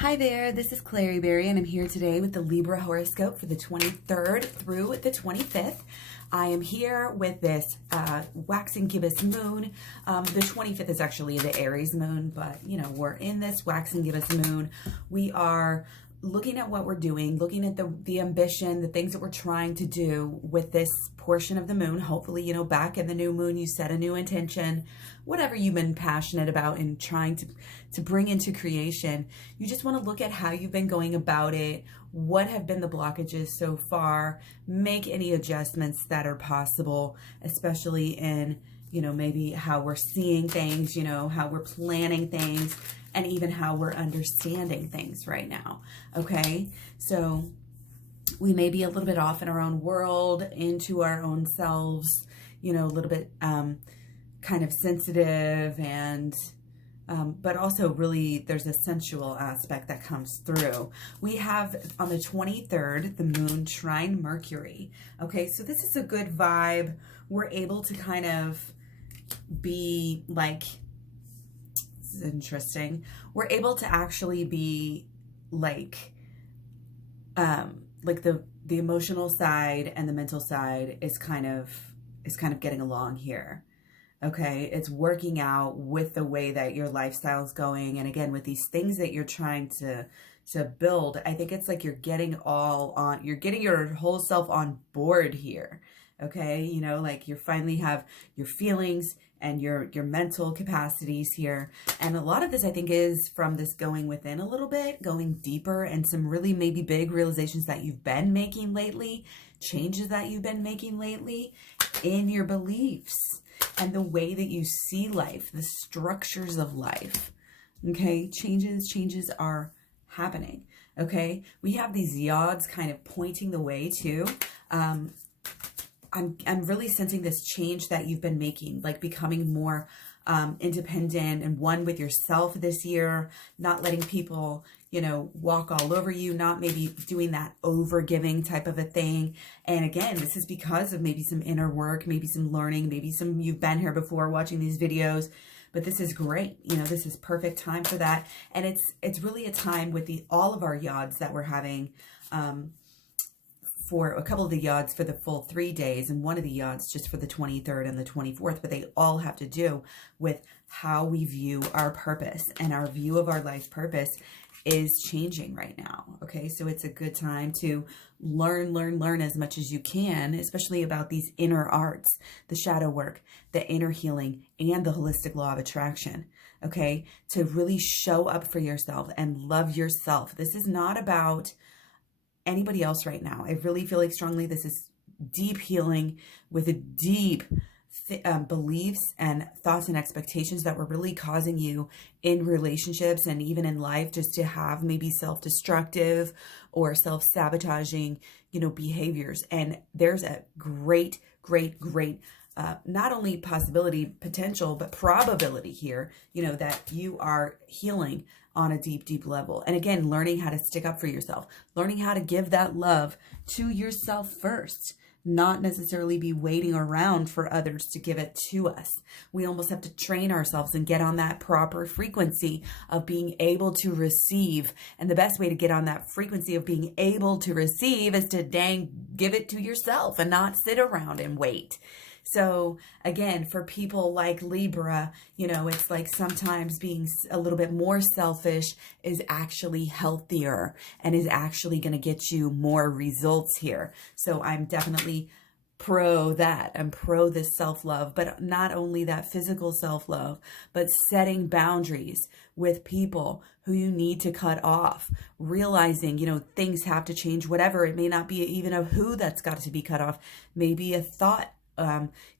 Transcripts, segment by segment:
Hi there, this is KlaireeBerry, and I'm here today with the Libra Horoscope for the 23rd through the 25th. I am here with this waxing gibbous moon. The 25th is actually the Aries moon, but you know, we're in this waxing gibbous moon. We are looking at what we're doing, looking at the ambition, the things that we're trying to do with this portion of the moon. Hopefully, you know, back in the new moon, you set a new intention, whatever you've been passionate about and trying to bring into creation. You just want to look at how you've been going about it, what have been the blockages so far, make any adjustments that are possible, especially in, you know, maybe how we're seeing things, you know, how we're planning things, and even how we're understanding things right now, okay? So we may be a little bit off in our own world, into our own selves, you know, a little bit kind of sensitive, and but also really there's a sensual aspect that comes through. We have on the 23rd, the moon trine Mercury, okay? So this is a good vibe. We're able to kind of be like, this is interesting. We're able to actually be like the emotional side and the mental side is kind of getting along here. Okay, it's working out with the way that your lifestyle is going, and again with these things that you're trying to build. I think it's like you're getting your whole self on board here. Okay, you know, like you finally have your feelings and your mental capacities here. And a lot of this, I think, is from this going within a little bit, going deeper, and some really maybe big realizations that you've been making lately, changes that you've been making lately in your beliefs and the way that you see life, the structures of life. Okay, changes are happening. Okay, we have these yods kind of pointing the way too. I'm really sensing this change that you've been making, like becoming more independent and one with yourself this year, not letting people, you know, walk all over you, not maybe doing that over giving type of a thing. And again, this is because of maybe some inner work, maybe some learning, maybe you've been here before watching these videos, but this is great. You know, this is perfect time for that. And it's really a time with all of our yods that we're having, for a couple of the yods for the full 3 days, and one of the yods just for the 23rd and the 24th, but they all have to do with how we view our purpose, and our view of our life purpose is changing right now. Okay, so it's a good time to learn as much as you can, especially about these inner arts, the shadow work, the inner healing, and the holistic law of attraction. Okay, to really show up for yourself and love yourself. This is not about anybody else right now. I really feel like strongly this is deep healing with a deep beliefs and thoughts and expectations that were really causing you in relationships and even in life just to have maybe self-destructive or self-sabotaging, you know, behaviors. And there's a great not only possibility, potential, but probability here, you know, that you are healing on a deep level. And again, learning how to stick up for yourself, learning how to give that love to yourself first, not necessarily be waiting around for others to give it to us. We almost have to train ourselves and get on that proper frequency of being able to receive. And the best way to get on that frequency of being able to receive is to give it to yourself and not sit around and wait. So again, for people like Libra, you know, it's like sometimes being a little bit more selfish is actually healthier and is actually going to get you more results here. So I'm definitely pro that. I'm pro this self-love, but not only that physical self-love, but setting boundaries with people who you need to cut off, realizing, you know, things have to change, whatever. It may not be even a who that's got to be cut off, maybe a thought.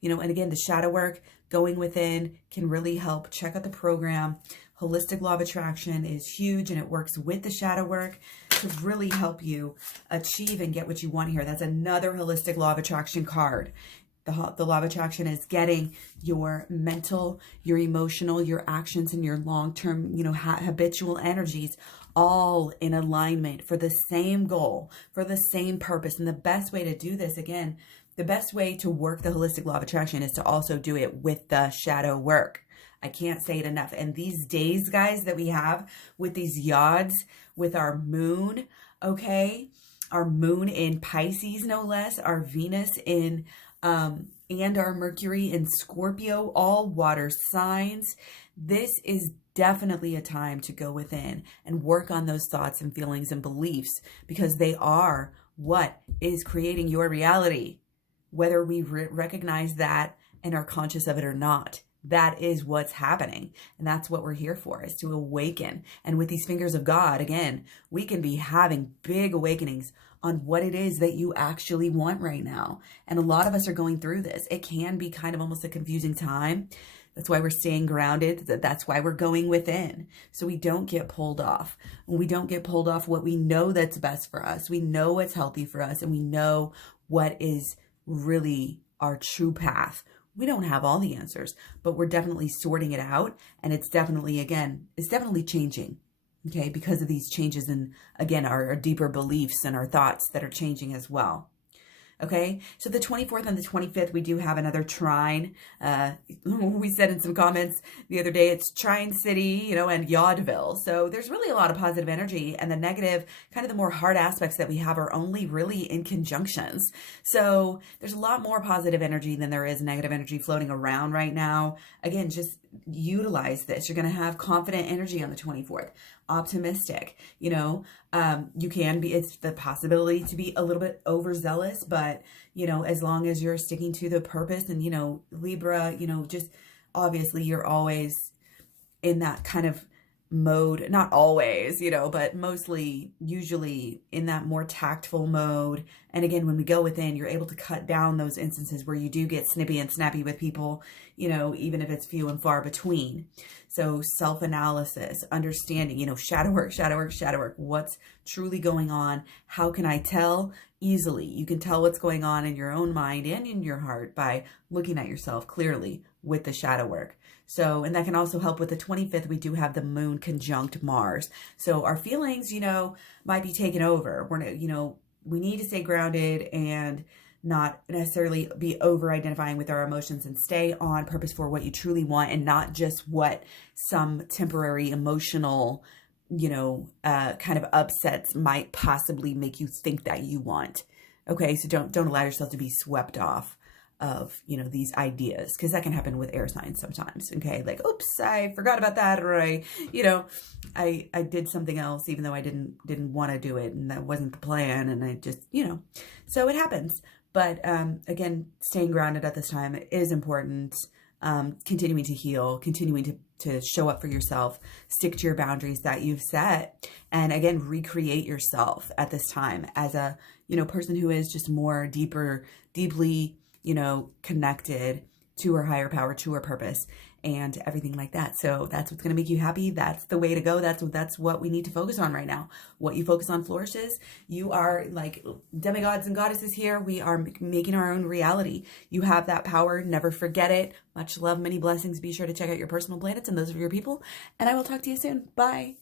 You know, and again, the shadow work, going within, can really help. Check out the program. Holistic Law of Attraction is huge, and it works with the shadow work to really help you achieve and get what you want here. That's another Holistic Law of Attraction card. The Law of Attraction is getting your mental, your emotional, your actions, and your long-term, you know, habitual energies all in alignment for the same goal, for the same purpose. And the best way to do this, again, the best way to work the Holistic Law of Attraction is to also do it with the shadow work. I can't say it enough. And these days, guys, that we have with these yods, with our moon, okay, our moon in Pisces, no less, our Venus in, and our Mercury in Scorpio, all water signs. This is definitely a time to go within and work on those thoughts and feelings and beliefs, because they are what is creating your reality, whether we recognize that and are conscious of it or not. That is what's happening. And that's what we're here for, is to awaken. And with these fingers of God, again, we can be having big awakenings on what it is that you actually want right now. And a lot of us are going through this. It can be kind of almost a confusing time. That's why we're staying grounded. That's why we're going within. So we don't get pulled off. When we don't get pulled off what we know that's best for us, we know what's healthy for us, and we know what is really our true path. We don't have all the answers, but we're definitely sorting it out. And it's definitely, again, it's definitely changing. Okay, because of these changes in, again, our deeper beliefs and our thoughts that are changing as well. Okay, so the 24th and the 25th, we do have another trine. We said in some comments the other day, it's Trine City, you know, and Yodville. So there's really a lot of positive energy, and the negative, kind of the more hard aspects that we have are only really in conjunctions. So there's a lot more positive energy than there is negative energy floating around right now. Again, just utilize this. You're going to have confident energy on the 24th, optimistic, you know, you can be, it's the possibility to be a little bit overzealous, but, you know, as long as you're sticking to the purpose and, you know, Libra, you know, just obviously you're always in that kind of mode, not always, you know, but mostly usually in that more tactful mode. And again, when we go within, you're able to cut down those instances where you do get snippy and snappy with people, you know, even if it's few and far between. So self-analysis, understanding, you know, shadow work, shadow work, shadow work. What's truly going on? How can I tell? Easily. You can tell what's going on in your own mind and in your heart by looking at yourself clearly with the shadow work. So, and that can also help with the 25th. We do have the moon conjunct Mars. So our feelings, you know, might be taken over. We're, you know, we need to stay grounded and not necessarily be over identifying with our emotions, and stay on purpose for what you truly want, and not just what some temporary emotional, you know, kind of upsets might possibly make you think that you want. Okay. So don't allow yourself to be swept off of, you know, these ideas, because that can happen with air signs sometimes. Okay. Like, oops, I forgot about that. Or I did something else, even though I didn't want to do it, and that wasn't the plan. And I just, you know, so it happens. But, again, staying grounded at this time is important. Continuing to heal, continuing to show up for yourself, stick to your boundaries that you've set, and again, recreate yourself at this time as a, you know, person who is just more deeply, you know, connected to her higher power, to her purpose, and everything like that. So that's what's going to make you happy. That's the way to go. That's what we need to focus on right now. What you focus on flourishes. You are like demigods and goddesses here. We are making our own reality. You have that power. Never forget it. Much love, many blessings. Be sure to check out your personal planets and those of your people. And I will talk to you soon. Bye.